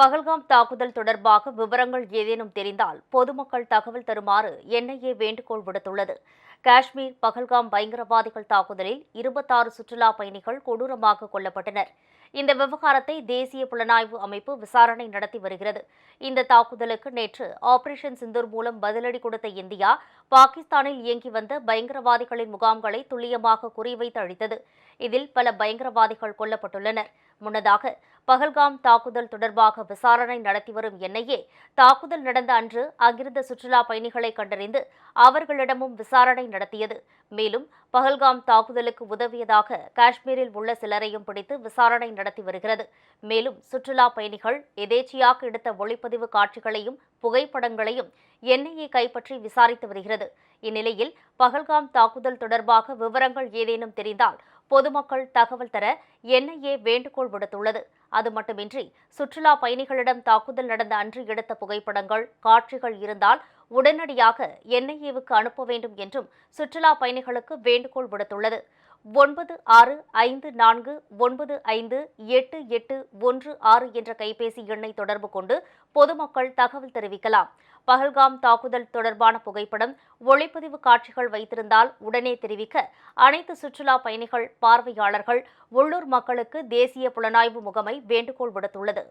பகல்காம் தாக்குதல் தொடர்பாக விவரங்கள் ஏதேனும் தெரிந்தால் பொதுமக்கள் தகவல் தருமாறு என்ஐஏ வேண்டுகோள் விடுத்துள்ளது. காஷ்மீர் பகல்காம் பயங்கரவாதிகள் தாக்குதலில் 26 சுற்றுலா பயணிகள் கொடூரமாக கொல்லப்பட்டனர். இந்த விவகாரத்தை தேசிய புலனாய்வு அமைப்பு விசாரணை நடத்தி வருகிறது. இந்த தாக்குதலுக்கு நேற்று ஆபரேஷன் சிந்தூர் மூலம் பதிலடி கொடுத்த இந்தியா, பாகிஸ்தானில் இயங்கி வந்த பயங்கரவாதிகளின் முகாம்களை துல்லியமாக குறிவைத்து அழித்தது. இதில் பல பயங்கரவாதிகள் கொல்லப்பட்டுள்ளனர். முன்னதாக பகல்காம் தாக்குதல் தொடர்பாக விசாரணை நடத்தி வரும் என்ஐஏ, தாக்குதல் நடந்த அன்று அங்கிருந்த சுற்றுலா பயணிகளை கண்டறிந்து அவர்களிடமும் விசாரணை நடத்தியது. மேலும் பகல்காம் தாக்குதலுக்கு உதவியதாக காஷ்மீரில் உள்ள சிலரையும் பிடித்து விசாரணை நடத்தி வருகிறது. மேலும் சுற்றுலா பயணிகள் எதேச்சையாக எடுத்த ஒளிப்பதிவு காட்சிகளையும் புகைப்படங்களையும் என்ஐஏ கைப்பற்றி விசாரித்து வருகிறது. இந்நிலையில் பகல்காம் தாக்குதல் தொடர்பாக விவரங்கள் ஏதேனும் தெரிந்தால் பொதுமக்கள் தகவல் தர என்ஐஏ வேண்டுகோள் விடுத்துள்ளது. அது மட்டுமின்றி சுற்றுலா பயணிகளிடம் தாக்குதல் நடந்த அன்று எடுத்த புகைப்படங்கள், காட்சிகள் இருந்தால் உடனடியாக என்ஐஏவுக்கு அனுப்ப வேண்டும் என்றும் சுற்றுலா பயணிகளுக்கு வேண்டுகோள் விடுத்துள்ளது. 9654958816 என்ற கைபேசி எண்ணை தொடர்பு கொண்டு பொதுமக்கள் தகவல் தெரிவிக்கலாம். பகல்காம் தாக்குதல் தொடர்பான புகைப்படம், ஒளிப்பதிவு காட்சிகள் வைத்திருந்தால் உடனே தெரிவிக்க அனைத்து சுற்றுலா பயணிகள், பார்வையாளர்கள், உள்ளூர் மக்களுக்கு தேசிய புலனாய்வு முகமை வேண்டுகோள் விடுத்துள்ளது.